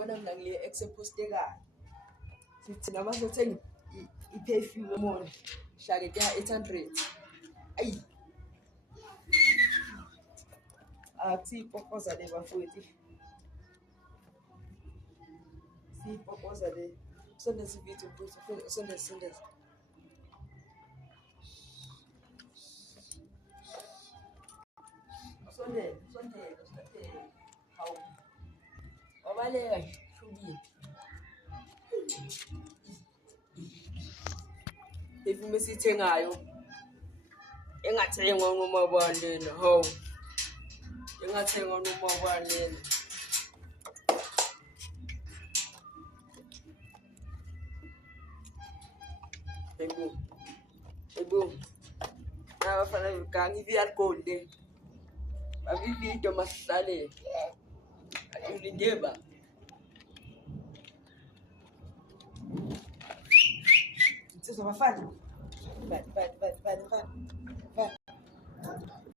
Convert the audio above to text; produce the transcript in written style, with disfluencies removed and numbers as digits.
bona mina ngile ex-postekayo sithi nama sothenga i-perfume mona shake ke 800 ayi akusipokoza le bafowethu sipokoza le sondeza ividiyo mfowethu sondeza sondela hawu wabaleka shubile perfume esithengayo engathengwa noma balena hawu engathengwa noma balena ebo abafana begangi alcohol le bavivido masihlale ulindeba insizwa bafana bani